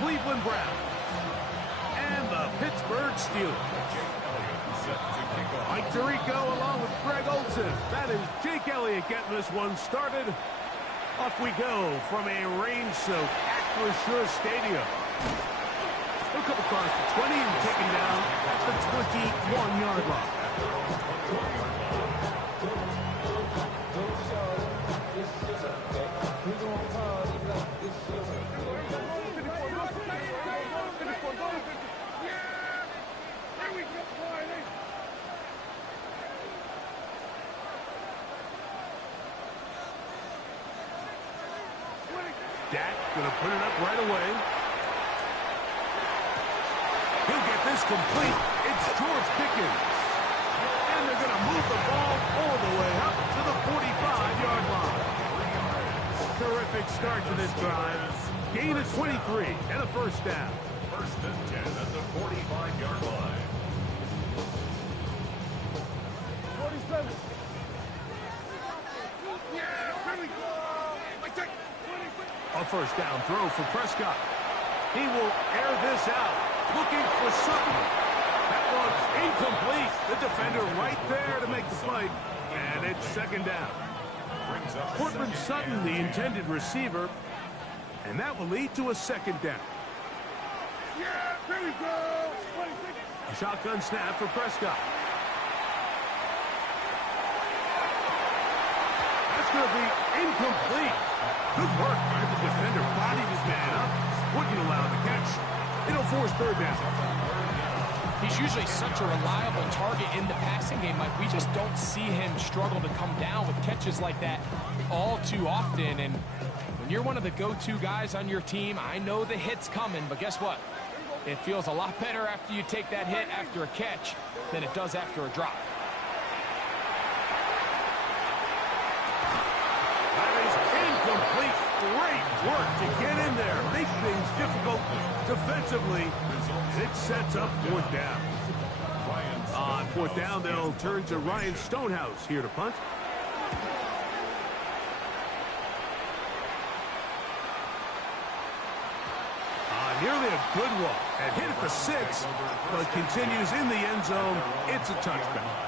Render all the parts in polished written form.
Cleveland Browns. And the Pittsburgh Steelers. Mike Tirico along with Greg Olsen. That is Jake Elliott getting this one started. Off we go from a rain-soaked Acrisure Stadium. He'll come across the 20 and taken down at the 21-yard line. Dak going to put it up right away. He'll get this complete. It's George Pickens. And they're going to move the ball all the way up to the 45-yard line. Terrific start to this drive. Gain of 23 and a first down. First and 10 at the 45-yard line. 47. A first down throw for Prescott. He will air this out, looking for Sutton. That one's incomplete. The defender right there to make the play, and it's second down. Cortland Sutton, the intended receiver, and that will lead to a second down. Yeah, here we go. A shotgun snap for Prescott. That's going to be incomplete. Good work by the defender. Bodied his man up. Wouldn't allow the catch. It'll force third down. He's usually such a reliable target in the passing game. Like, we just don't see him struggle to come down with catches like that all too often. And when you're one of the go-to guys on your team, I know the hit's coming, but guess what? It feels a lot better after you take that hit after a catch than it does after a drop. Complete. Great work to get in there. Make things difficult defensively. It sets up fourth down. On fourth down, they'll turn to Ryan Stonehouse here to punt. Nearly a good one. And hit at the 6, but continues in the end zone. It's a touchback.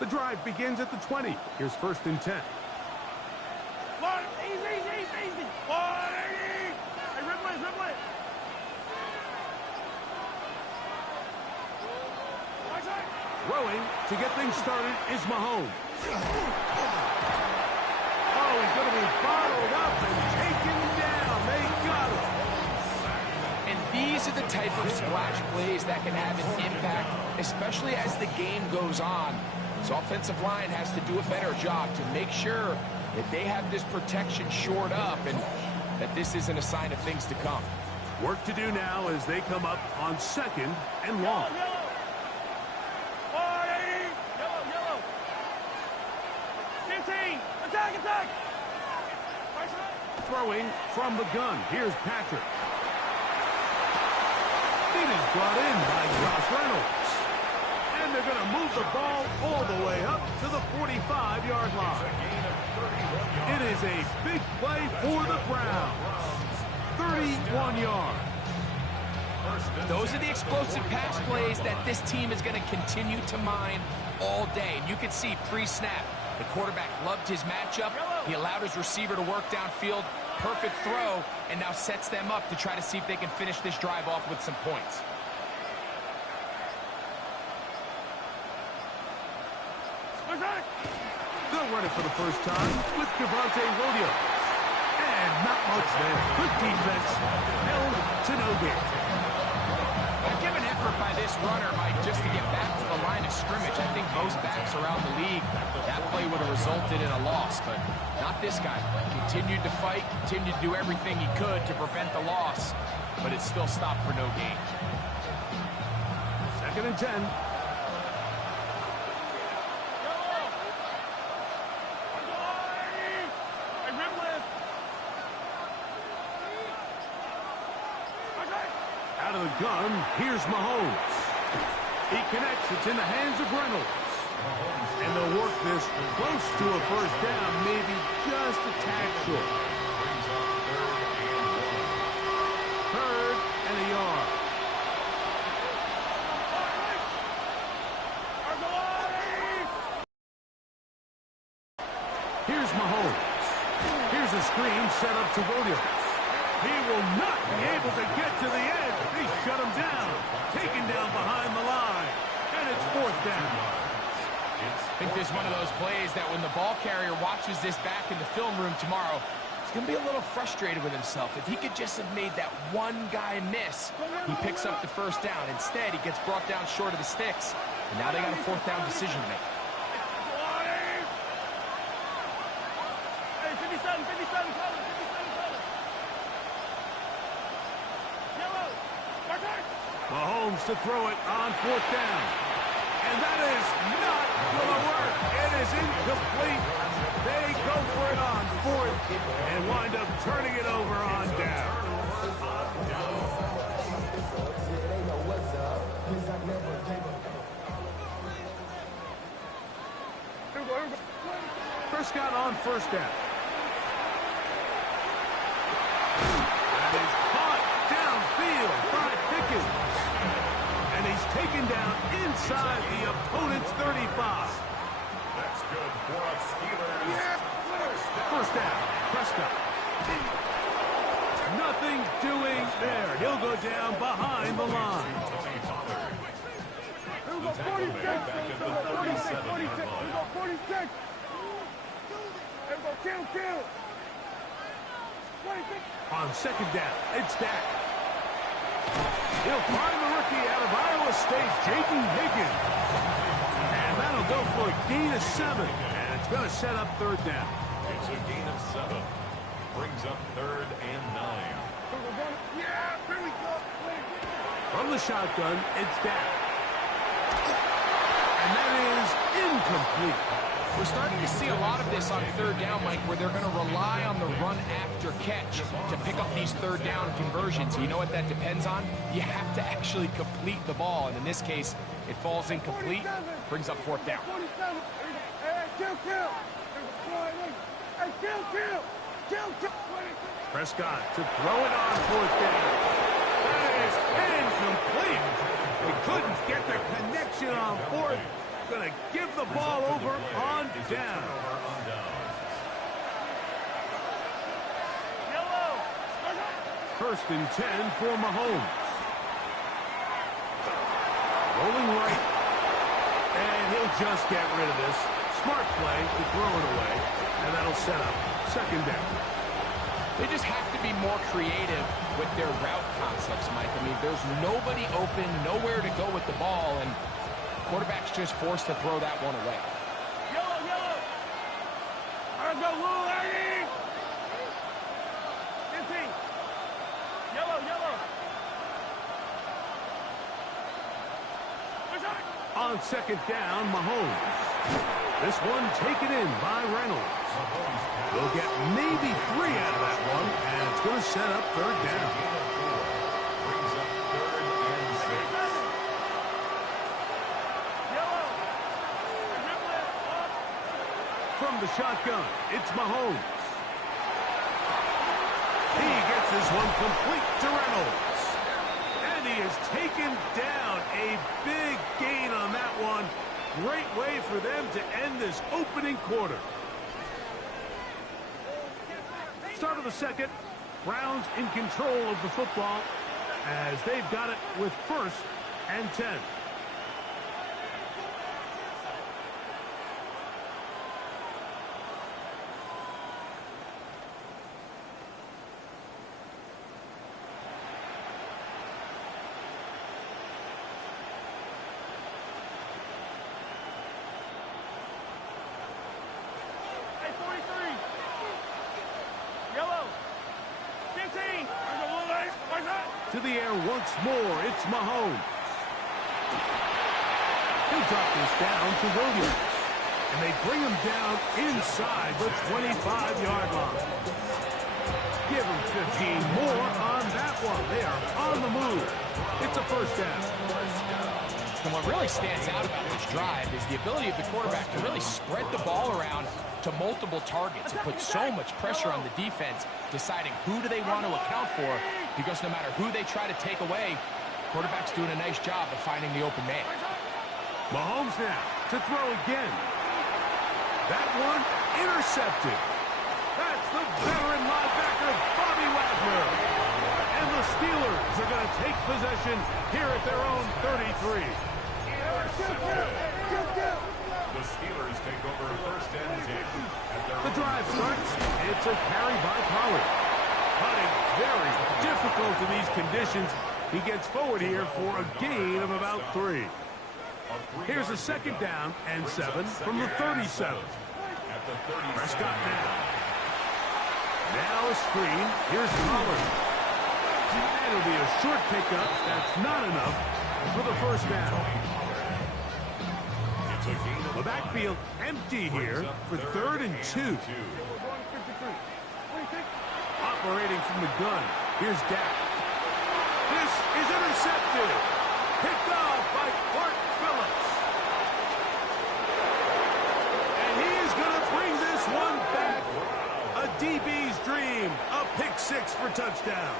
The drive begins at the 20. Here's first and 10. Easy. Hey, Ridley. Throwing to get things started is Mahomes. Oh, he's going to be bottled up and taken down. They got him. And these are the type of splash plays that can have an impact, especially as the game goes on. So offensive line has to do a better job to make sure that they have this protection shored up and that this isn't a sign of things to come. Work to do now as they come up on second and long. Yellow. 15. Attack. Throwing from the gun. Here's Patrick. It is brought in by Josh Reynolds. And they're going to move the ball all the way up to the 45-yard line. It is a big play for the Browns. 31 yards. Those are the explosive pass plays that this team is going to continue to mine all day. And you can see pre-snap, the quarterback loved his matchup. He allowed his receiver to work downfield. Perfect throw, and now sets them up to try to see if they can finish this drive off with some points. They'll run it for the first time with Javonte Williams. And not much there. Good defense. Held to no gain. A given effort by this runner, Mike, just to get back to the line of scrimmage. I think most backs around the league, that play would have resulted in a loss, but not this guy. Continued to fight, continued to do everything he could to prevent the loss. but it's still stopped for no gain. 2nd and 10. Out of the gun, here's Mahomes. He connects. It's in the hands of Reynolds. And they'll work this close to a first down, maybe just a tad short. Third and a yard. Here's Mahomes. Here's a screen set up to Williams. He will not be able to get to the edge. They shut him down. Taken down behind the line. And it's 4th down. I think this is one of those plays that when the ball carrier watches this back in the film room tomorrow, he's going to be a little frustrated with himself. If he could just have made that one guy miss, he picks up the first down. Instead, he gets brought down short of the sticks. And now they got a 4th down decision to make. Hey, 57, color. Yellow. Mahomes to throw it on 4th down. And that is not going to work. It is incomplete. They go for it on 4th and wind up turning it over on down. Prescott on 1st down. That is caught downfield by Pickens. And he's taken down inside the opponent's 35. That's good for a Steelers. First down, Prescott. Nothing doing there. He'll go down behind the line. Here we go, 46. Here we go, 46. Here we go, 46. Here we go, kill. 26. On 2nd down, it's Dak. He'll find the rookie out of Iowa State, Jaden Higgins. And that'll go for a gain of 7. And it's going to set up 3rd down. It's a gain of 7. Brings up 3rd and 9. Yeah, here we go. From the shotgun, it's Dak. And that is incomplete. We're starting to see a lot of this on 3rd down, Mike, where they're going to rely on the run after catch to pick up these 3rd down conversions. You know what that depends on? You have to actually complete the ball, and in this case, it falls incomplete, brings up 4th down. 47. Hey, kill. Hey, kill. Prescott to throw it on 4th down. That is incomplete. They couldn't get the connection on 4th. Going to give the ball over on down. Yellow. 1st and 10 for Mahomes. Rolling right. And he'll just get rid of this. Smart play to throw it away. And that'll set up 2nd down. They just have to be more creative with their route concepts, Mike. I mean, there's nobody open, nowhere to go with the ball, and quarterback's just forced to throw that one away. Yellow. I go, Lou, 15. Yellow. On 2nd down, Mahomes. This one taken in by Reynolds. They'll get maybe 3 out of that one, and it's going to set up 3rd down. Brings up 3rd and 6. From the shotgun, it's Mahomes. He gets this one complete to Reynolds. And he has taken down a big gain on that one. Great way for them to end this opening quarter. Start of the 2nd. Browns in control of the football as they've got it with 1st and 10. Hey, 43. Yellow. 15. I go, Lou, the air once more. It's Mahomes. He'll drop this down to Williams. And they bring him down inside the 25-yard line. Give him 15 more on that one. They are on the move. It's a first down. And what really stands out about this drive is the ability of the quarterback to really spread the ball around to multiple targets and put so much pressure on the defense, deciding who do they want to account for, because no matter who they try to take away, quarterback's doing a nice job of finding the open man. Mahomes now to throw again. That one intercepted. That's the veteran linebacker, Bobby Wagner. And the Steelers are going to take possession here at their own 33. The Steelers take over first and 10. The drive starts. It's a carry by Pollard. Hunting very difficult in these conditions. He gets forward here for a gain of about 3. Here's a second down and 7 from the 37. Prescott now. Now a screen. Here's Pollard. And it'll be a short pickup. That's not enough for the first down. The backfield empty here for 3rd and 2. Operating from the gun. Here's Dak. This is intercepted. Picked off by Clark Phillips. And he is going to bring this one back. A DB's dream. A pick 6 for touchdown.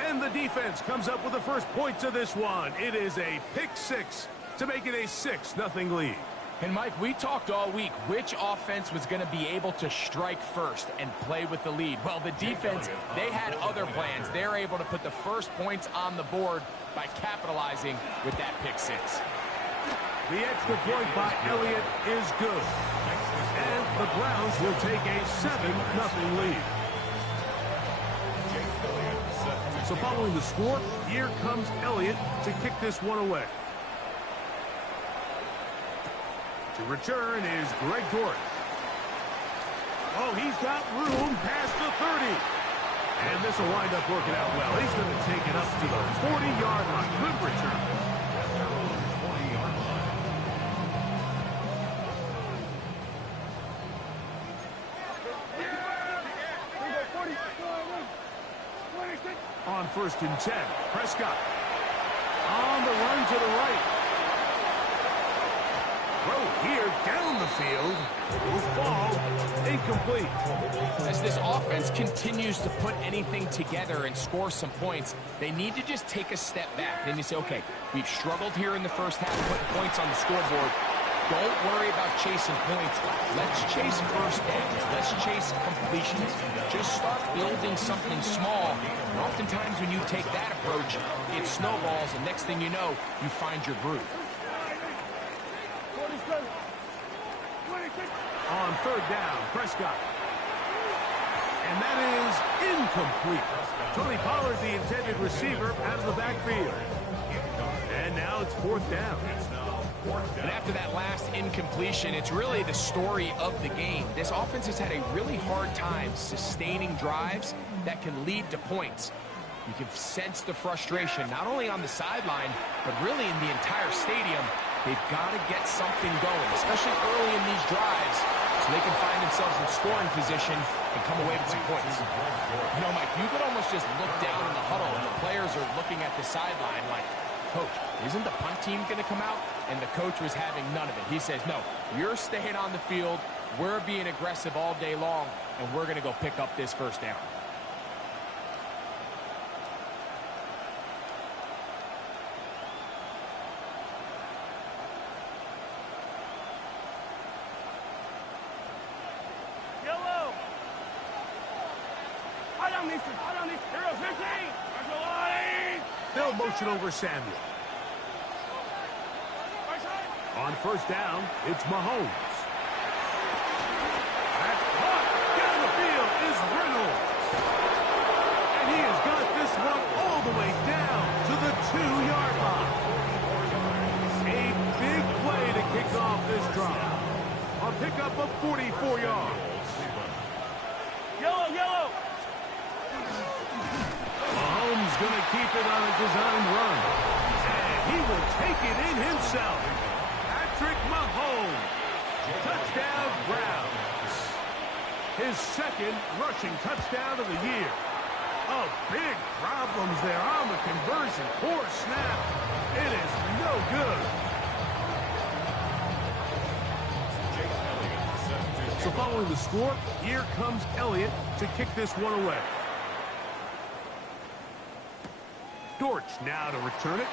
And the defense comes up with the first points of this one. It is a pick 6 to make it a 6-0 lead. And, Mike, we talked all week which offense was going to be able to strike first and play with the lead. Well, the defense, they had other plans. They're able to put the first points on the board by capitalizing with that pick 6. The extra point by Elliott is good. And the Browns will take a 7-0 lead. So following the score, here comes Elliott to kick this one away. To return is Greg Dortch. Oh, he's got room past the 30. And this will wind up working out well. He's going to take it up to the 40-yard line. Good return. On 1st and 10, Prescott. On the run to the right. Throw here down the field. Will fall. Incomplete. As this offense continues to put anything together and score some points, they need to just take a step back. Then you say, okay, we've struggled here in the first half, putting points on the scoreboard. Don't worry about chasing points. Let's chase first downs. Let's chase completions. Just start building something small. And oftentimes when you take that approach, it snowballs, and next thing you know, you find your groove. On 3rd down, Prescott. And that is incomplete. Tony Pollard, the intended receiver, out of the backfield. And now it's 4th down. And after that last incompletion, it's really the story of the game. This offense has had a really hard time sustaining drives that can lead to points. You can sense the frustration, not only on the sideline, but really in the entire stadium. They've got to get something going, especially early in these drives, so they can find themselves in scoring position and come away with some points. You know, Mike, you could almost just look down in the huddle, and the players are looking at the sideline like, Coach, isn't the punt team going to come out? And the coach was having none of it. He says, no, you're staying on the field. We're being aggressive all day long, and we're going to go pick up this first down. Yellow. I don't need to. Hero 15. They'll motion over Samuel. On 1st down, it's Mahomes. That's caught down the field is Reynolds. And he has got this one all the way down to the 2-yard line. A big play to kick off this drive. A pickup of 44 yards. Yellow. going to keep it on a designed run. And he will take it in himself. Patrick Mahomes. Touchdown, Browns. His second rushing touchdown of the year. Oh, big problems there on the conversion. Poor snap. It is no good. So following the score, here comes Elliott to kick this one away. Dortch now to return it.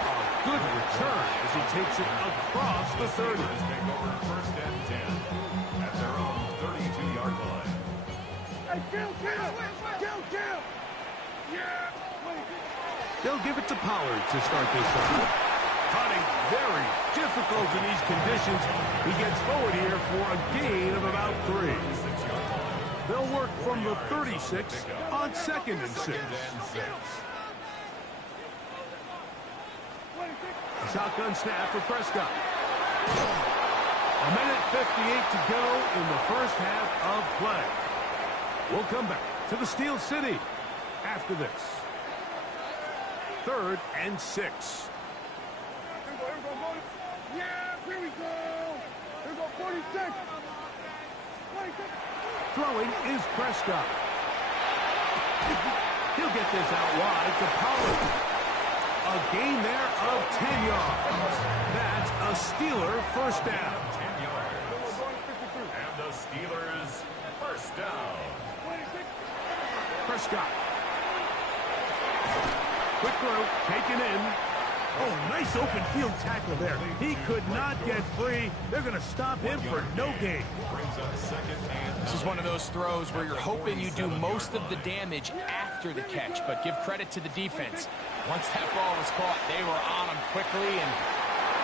A good return as he takes it across the 30. Take over first and 10 at their own 32-yard line. Hey, kill! Yeah! They'll give it to Pollard to start this one. Cutting very difficult in these conditions. He gets forward here for a gain of about 3. They'll work from the 36 on 2nd and 6. Shotgun snap for Prescott. A minute 58 to go in the first half of play. We'll come back to the Steel City after this. 3rd and 6. Yeah, here we go! Here we go, 46! Throwing is Prescott. He'll get this out wide to Pollard. A gain there of 10 yards. That's a Steeler first down. 10 yards. And the Steelers first down. Prescott. Quick throw, taken in. Oh, nice open field tackle there. He could not get free. They're going to stop him for no gain. Brings up 2nd and 9. This is one of those throws where you're hoping you do most of the damage after the catch, but give credit to the defense. Once that ball was caught, they were on him quickly, and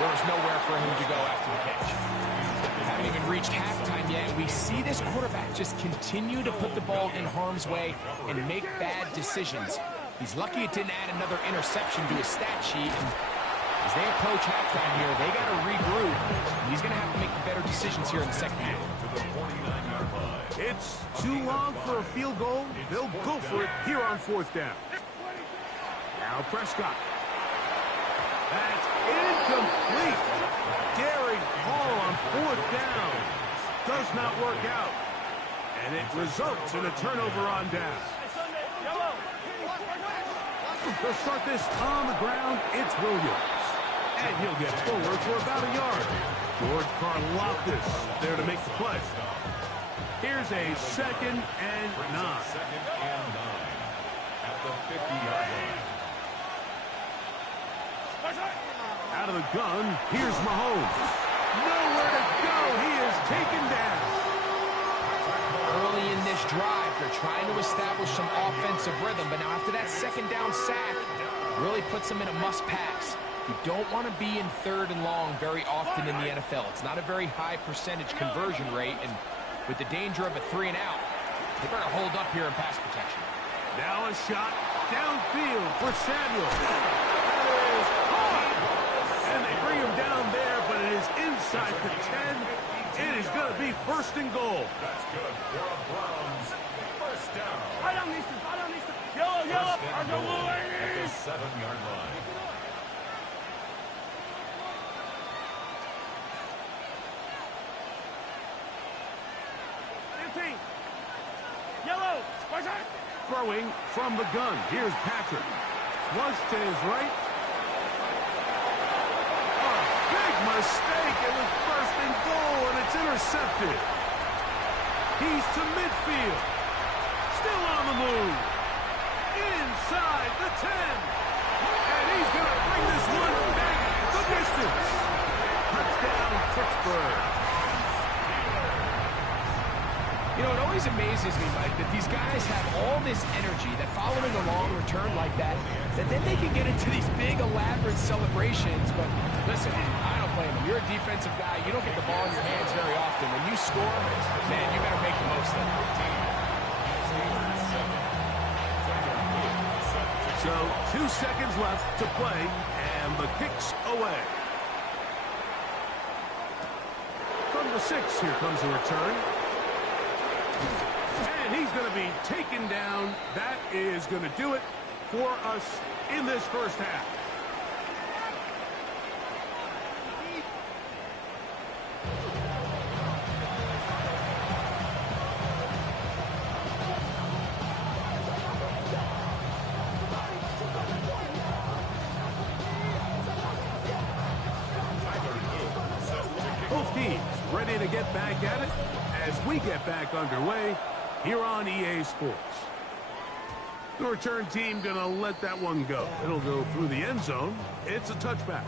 there was nowhere for him to go after the catch. Haven't even reached halftime yet. We see this quarterback just continue to put the ball in harm's way and make bad decisions. He's lucky it didn't add another interception to his stat sheet, and as they approach halftime here, they got to regroup. He's going to have to make better decisions here in the second half. To the 49-yard line. It's too long for a field goal. They'll go for it here on 4th down. Now Prescott. That's incomplete. Daring ball on 4th down. Does not work out. And it results in a turnover on down. They'll start this on the ground. It's Williams. And he'll get forward for about a yard. George Karlaftis there to make the play. Here's a 2nd and 9. 2nd and 9 at the 50-yard line. Out of the gun, here's Mahomes. Nowhere to go. He is taken down. Early in this drive, they're trying to establish some offensive rhythm, but now after that 2nd down sack, really puts them in a must-pass. You don't want to be in 3rd and long very often in the NFL. It's not a very high percentage conversion rate, and with the danger of a 3 and out, they better hold up here in pass protection. Now a shot downfield for Samuel. That is hard. And they bring him down there, but it is inside the 10. It is going to be 1st and goal. That's good for a Browns first down. Yellow, First and goal at the 7-yard line. Yellow, Throwing from the gun. Here's Patrick. Flush to his right. Oh, big mistake. It was 1st and goal, and it's intercepted. He's to midfield. Still on the move. Inside the 10. And he's going to bring this one back the distance. Touchdown, Pittsburgh. You know, it always amazes me, Mike, that these guys have all this energy, that following a long return like that then they can get into these big, elaborate celebrations. But listen, I don't blame them. You're a defensive guy. You don't get the ball in your hands very often. When you score, man, you better make the most of it. So 2 seconds left to play, and the kick's away. From the 6, here comes the return. And He's going to be taken down. That is going to do it for us in this first half. Both teams ready to get back at it as we get back underway here on EA Sports. The return team going to let that one go. It'll go through the end zone. It's a touchback.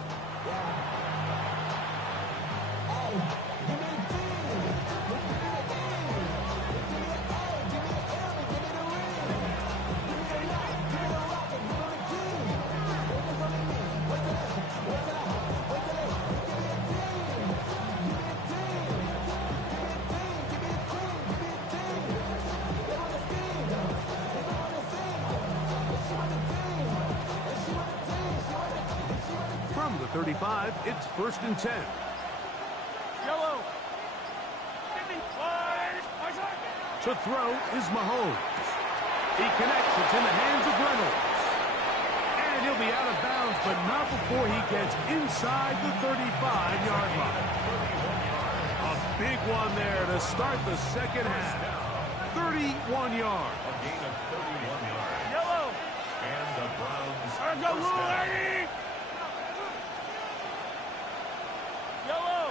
From the 35, it's 1st and 10. Yellow. To throw is Mahomes. He connects. It's in the hands of Reynolds. And he'll be out of bounds, but not before he gets inside the 35-yard line. A big one there to start the second half. 31 yards. A gain of 31 yards. Yellow. And the Browns Let's go, first down. lady. Yellow.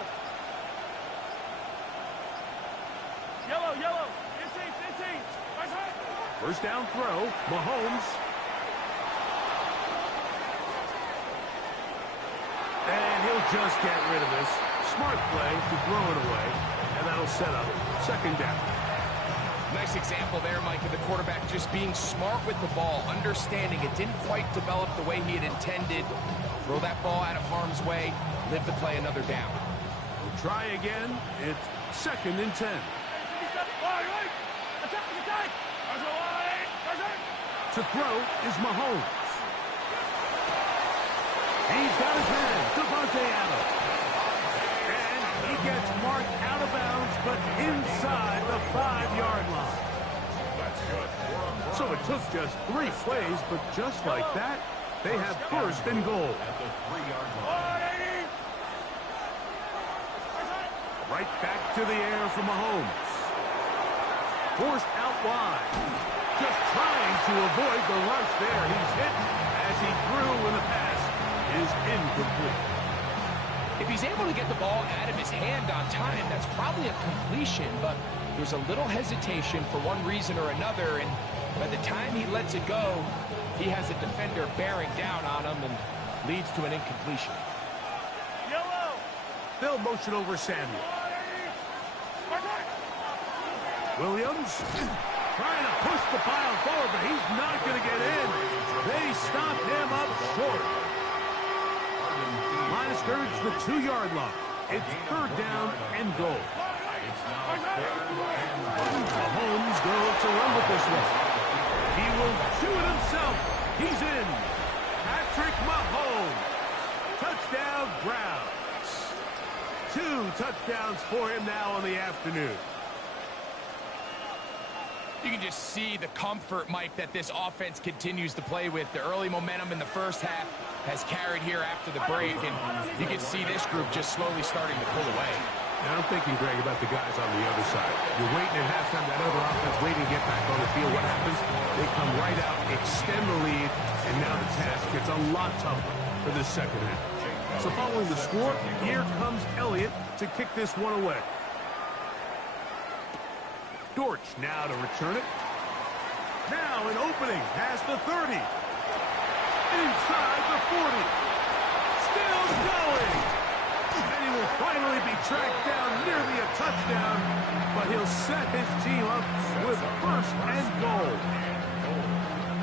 Yellow, yellow. 15. Right side. First down throw, Mahomes. And he'll just get rid of this. Smart play to throw it away. And that'll set up second down. Nice example there, Mike, of the quarterback just being smart with the ball, understanding it didn't quite develop the way he had intended. Throw that ball out of harm's way, live to play another down. We'll try again. It's 2nd and 10. To throw is Mahomes. He's got his man, Devontae Adams. And he gets marked out of bounds, but inside the 5-yard line. That's good. So it took just 3 plays, but just like that, they have 1st and goal. At the 3-yard line. Right back to the air for Mahomes. Forced out wide. Just trying to avoid the rush there. He's hit as he threw when the pass is incomplete. If he's able to get the ball out of his hand on time, that's probably a completion, but there's a little hesitation for one reason or another, and by the time he lets it go, he has a defender bearing down on him and leads to an incompletion. Yellow. They'll motion over Samuel. Williams trying to push the pile forward, but he's not going to get in. They stopped him up short. Minus thirds the 2-yard line. It's 3rd down and goal. It's now 3rd and goal. Mahomes goes to run with this one. He will do it himself. He's in. Patrick Mahomes. Touchdown Browns. 2 touchdowns for him now on the afternoon. You can just see the comfort, Mike, that this offense continues to play with. The early momentum in the first half has carried here after the break, and you can see this group just slowly starting to pull away. And I'm thinking, Greg, about the guys on the other side. You're waiting at halftime, that other offense waiting to get back on the field. What happens? They come right out, extend the lead, and now the task gets a lot tougher for this second half. So following the score, here comes Elliott to kick this one away. Dortch now to return it. Now an opening past the 30. Inside the 40. Still going. And he will finally be tracked down, nearly a touchdown. But he'll set his team up with 1st and goal.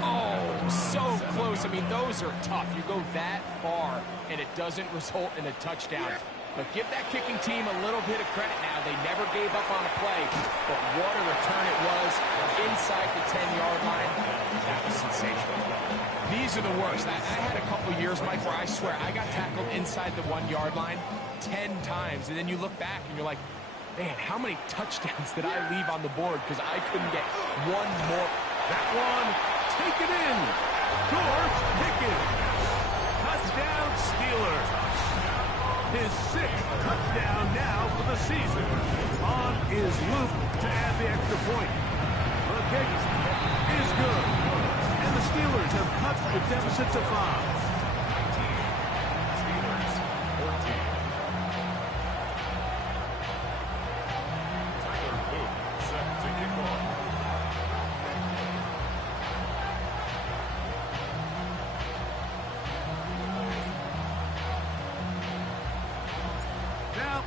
Oh, so close. I mean, those are tough. You go that far, and it doesn't result in a touchdown. But give that kicking team a little bit of credit now. They never gave up on a play, but what a return it was inside the 10-yard line. That was sensational. These are the worst. I had a couple years, Mike, where I swear I got tackled inside the 1-yard line 10 times, and then you look back and you're like, Man, how many touchdowns did I leave on the board because I couldn't get one more? That one, taken in. George Pickens. Touchdown Steelers. His 6th touchdown now for the season. On is Luke to add the extra point. The kick is good. And the Steelers have cut the deficit to 5.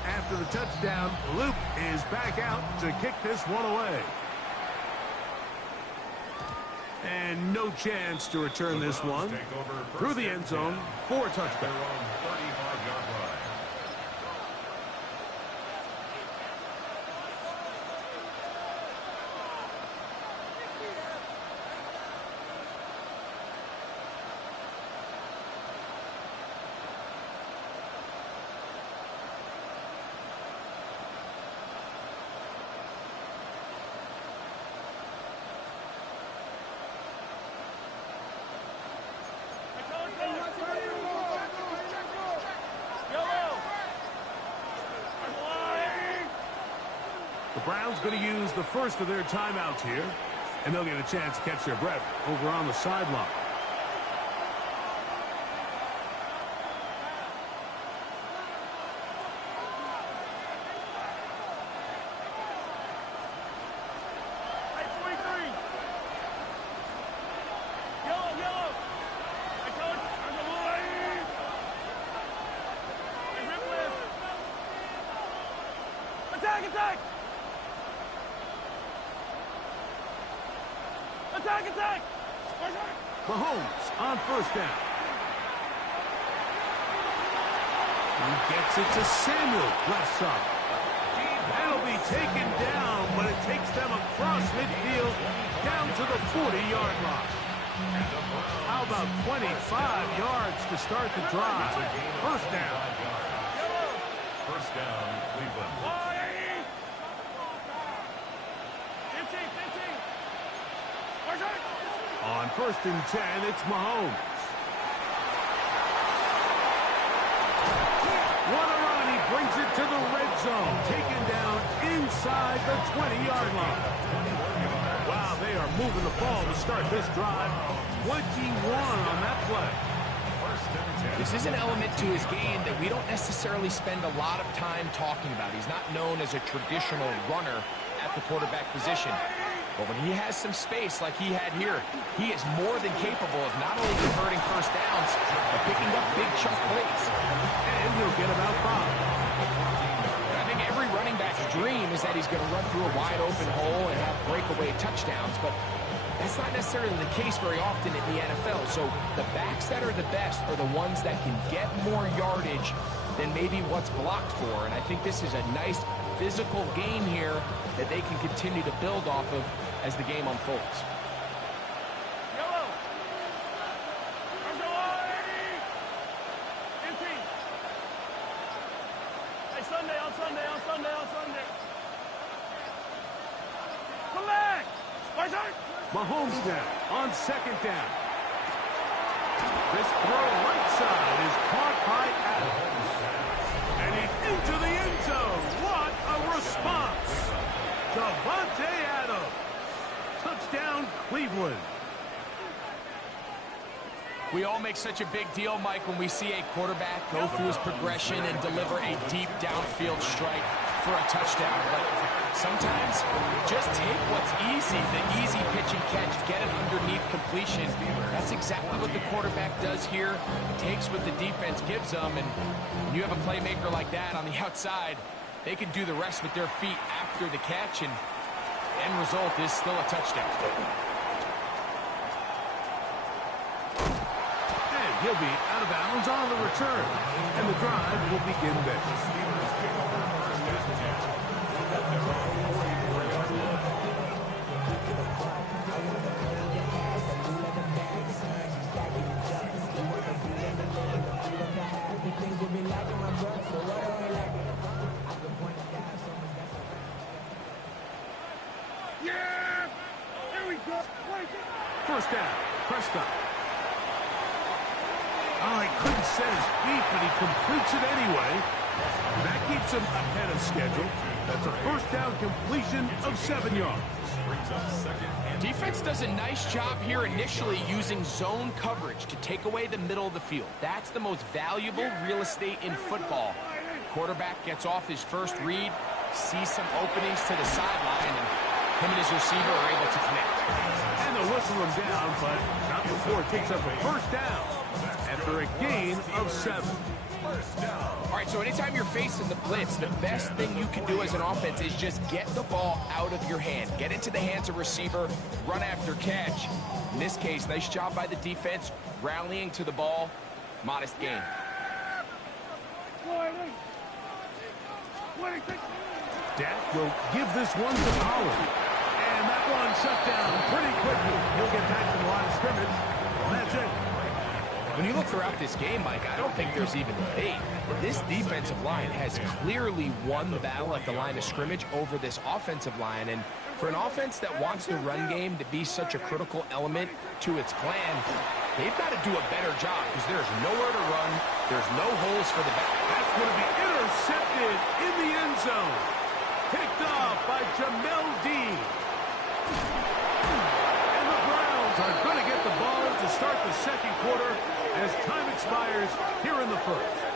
After the touchdown, Luke is back out to kick this one away. And no chance to return this one through the end zone for a touchback. The Browns going to use the first of their timeouts here, and they'll get a chance to catch their breath over on the sideline. Attack! Mahomes on first down. He gets it to Samuel, left side. That'll be taken down, but it takes them across midfield down to the 40-yard line. How about 25 yards to start the drive? First down. First down, Cleveland. On first and 10, it's Mahomes. What a run. He brings it to the red zone. Taken down inside the 20-yard line. Wow, they are moving the ball to start this drive. 21 on that play. This is an element to his game that we don't necessarily spend a lot of time talking about. He's not known as a traditional runner at the quarterback position. But when he has some space like he had here, he is more than capable of not only converting first downs, but picking up big chunk plays. And he'll get about 5. I think every running back's dream is that he's going to run through a wide open hole and have breakaway touchdowns, but that's not necessarily the case very often in the NFL. So the backs that are the best are the ones that can get more yardage than maybe what's blocked for. And I think this is a nice physical game here that they can continue to build off of as the game unfolds. Mahomes down on second down. This throw right side is caught by Adams. And he's into the end zone. What a response. Davante Adams. Touchdown, Cleveland. We all make such a big deal, Mike, when we see a quarterback go through his progression and deliver a deep downfield strike for a touchdown. But sometimes just take what's easy, the easy pitch and catch, get it underneath completion. That's exactly what the quarterback does here. Takes what the defense gives them, and when you have a playmaker like that on the outside, they can do the rest with their feet after the catch, and the end result is still a touchdown. And he'll be out of bounds on the return, and the drive will begin there. First down, Prescott. Oh, he couldn't set his feet, but he completes it anyway. That keeps him ahead of schedule. That's a first down completion of 7 yards. Brings up second and Defense does a nice job here initially using zone coverage to take away the middle of the field. That's the most valuable real estate in football. Quarterback gets off his first read, sees some openings to the sideline, and him and his receiver are able to connect. And they'll whistle him down, but not before it takes up a first down after a gain of 7. All right, so anytime you're facing the blitz, the best thing you can do as an offense is just get the ball out of your hand. Get into the hands of receiver, run after catch. In this case, nice job by the defense, rallying to the ball. Modest gain. Dak will give this one to Pollard. And that one shut down pretty quickly. He'll get back to the line of scrimmage. And that's it. When you look throughout this game, Mike, I don't think there's even debate. This defensive line has clearly won the battle at the line of scrimmage over this offensive line. And for an offense that wants the run game to be such a critical element to its plan, they've got to do a better job because there's nowhere to run. There's no holes for the back. That's going to be intercepted in the end zone. Picked off by Jamel Dean. And the Browns are going to get the ball to start the second quarter as time expires here in the first.